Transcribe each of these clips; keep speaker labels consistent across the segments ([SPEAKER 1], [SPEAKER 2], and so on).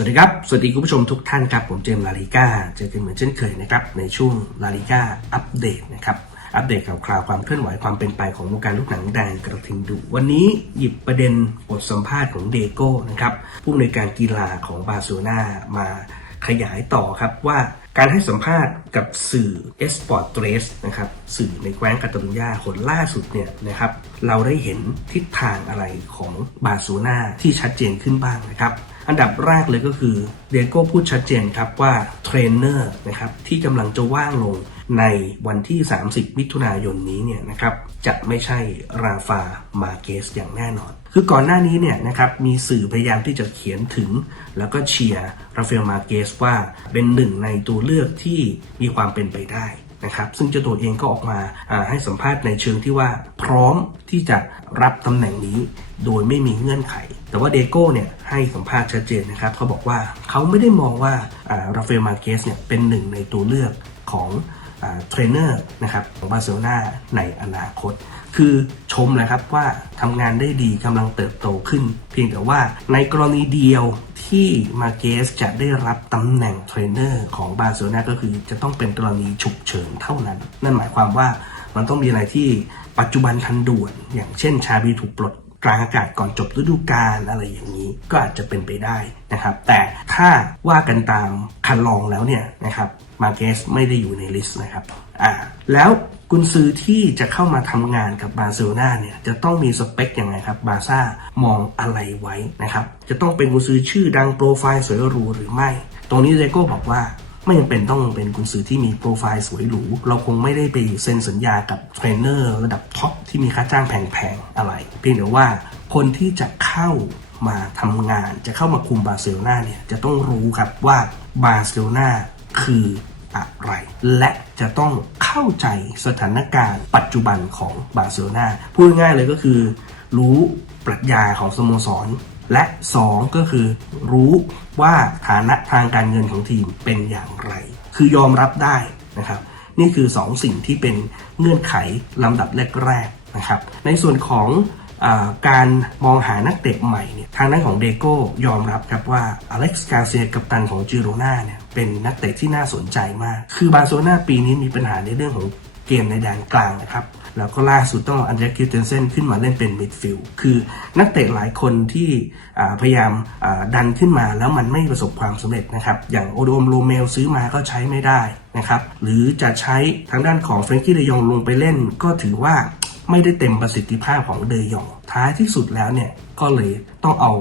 [SPEAKER 1] สวัสดีครับ สวัสดีคุณผู้ชมทุกท่านครับ ผมเจมส์ลาลิก้า เจอกันเหมือนเช่นเคยนะครับ ในช่วงลาลิก้าอัปเดตนะครับ อัปเดตข่าวคราวความเคลื่อนไหวความเป็นไปของวงการลูกหนังแดงกระทิงดุ วันนี้หยิบประเด็นบทสัมภาษณ์ของเดโก้นะครับ ผู้อำนวยการกีฬาของบาร์เซโลนามาขยายต่อครับว่าการให้สัมภาษณ์กับสื่อเอสปอร์ตเ s สนะครับสื่อในแคว้นกาตาลุญญาคนล่าสุดเนี่ยนะครับเราได้เห็นทิศทางอะไรของบาร์เซโลนาที่ชัดเจนขึ้นบ้างนะครับ อันดับแรกเลยก็คือเดโก้พูดชัดเจนครับว่าเทรนเนอร์นะครับที่กำลังจะว่างลงในวันที่ 30 มิถุนายนนี้เนี่ยนะครับจะไม่ใช่ราฟามาเกสอย่างแน่นอน คือก่อนหน้านี้เนี่ยนะครับมีสื่อพยายามที่จะเขียนถึง แล้วก็เชียร์ราฟาเอลมาเกสว่าเป็นหนึ่งในตัวเลือกที่มีความเป็นไปได้ นะครับซึ่งเจ้าตัวเองก็ออกมาให้สัมภาษณ์ในเชิงที่ว่าพร้อมที่จะรับตำแหน่งนี้โดยไม่มีเงื่อนไข แต่ว่าเดโก้เนี่ยให้สัมภาษณ์ชัดเจนนะครับเขาบอกว่าเขาไม่ได้มองว่าราฟาเอลมาเกสเนี่ยเป็นหนึ่งในตัวเลือกของเทรนเนอร์นะครับของบาร์เซโลนาในอนาคต คือชมนะครับว่าทำงานได้ดีกำลังเติบโตขึ้น เพียงแต่ว่าในกรณีเดียวที่มาเกสจะได้รับตำแหน่งเทรนเนอร์ของบาร์เซโลนาก็คือจะต้องเป็นกรณีฉุกเฉินเท่านั้น นั่นหมายความว่ามันต้องมีอะไรที่ปัจจุบันทันด่วน อย่างเช่น ชาบีถูกปลดกลางอากาศก่อนจบฤดูกาลอะไรอย่างนี้ก็อาจจะเป็นไปได้นะครับ แต่ถ้าว่ากันตามคันลองแล้วเนี่ยนะครับมาเกสไม่ได้อยู่ในลิสต์นะครับอ่าแล้ว กุนซือที่จะเข้ามาทำงานกับบาร์เซโลนาเนี่ยจะต้องมีสเปคยังไงครับบาซ่ามองอะไรไว้นะครับจะต้องเป็นกุนซือชื่อดังโปรไฟล์สวยหรูหรือไม่ ตรงนี้เรโก้บอกว่าไม่จำเป็นต้องเป็นกุนซือที่มีโปรไฟล์สวยหรู เราคงไม่ได้ไปเซ็นสัญญากับเทรนเนอร์ระดับท็อปที่มีค่าจ้างแพงๆอะไร เพียงแต่ว่าคนที่จะเข้ามาทำงานจะเข้ามาคุมบาร์เซโลนาเนี่ยจะต้องรู้ครับว่าบาร์เซโลนาคืออะไร และจะต้อง เข้าใจสถานการณ์ปัจจุบันของบาร์เซโลนาพูดง่ายเลยก็คือ รู้ปรัชญาของสโมสร และ 2 ก็คือ รู้ว่าฐานะทางการเงินของทีมเป็นอย่างไร คือยอมรับได้นะครับนี่คือ 2 สิ่งที่เป็นเงื่อนไขลำดับแรกๆนะครับ ในส่วนของ การมองหานักเตะใหม่เนี่ยทางด้านของเดโก้ยอมรับครับว่าอเล็กซ์กาเซียกัปตันของจิโรนาเนี่ยเป็นนักเตะที่น่าสนใจมาก คือบาร์เซโลนาปีนี้มีปัญหาในเรื่องของเกมในแดนกลางนะครับ แล้วก็ล่าสุดต้องอันเดรคิวเทนเซนขึ้นมาเล่นเป็นมิดฟิลด์คือนักเตะหลายคนที่พยายามดันขึ้นมาแล้วมันไม่ประสบความสำเร็จนะครับ อย่างโอโดมโรเมลซื้อมาก็ใช้ไม่ได้นะครับ หรือจะใช้ทางด้านของเฟรนกี้เดยองลงไปเล่นก็ถือว่า ไม่ได้เต็มประสิทธิภาพของเดยอง ท้ายที่สุดแล้วเนี่ยก็เลยต้องเอา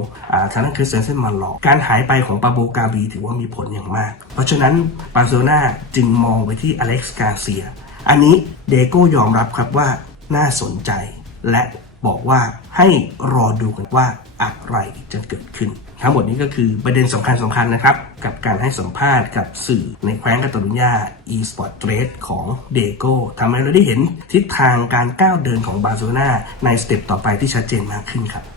[SPEAKER 1] ทางด้านคริสเตนเซนมาหลอก การหายไปของปาโบกาบีถือว่ามีผลอย่างมาก เพราะฉะนั้นบาร์เซโลนาจึงมองไปที่อเล็กซ์กาเซีย อันนี้เดโก้ยอมรับครับว่าน่าสนใจและ บอกว่าให้รอดูกันว่าอะไรจะเกิดขึ้น ทั้งหมดนี้ก็คือประเด็นสำคัญสำคัญนะครับ กับการให้สัมภาษณ์กับสื่อในแคว้นกาตาลุญญา e-sport trade ของเดโก้ทำให้เราได้เห็นทิศทางการก้าวเดินของบาร์เซโลนาในสเต็ปต่อไปที่ชัดเจนมากขึ้นครับ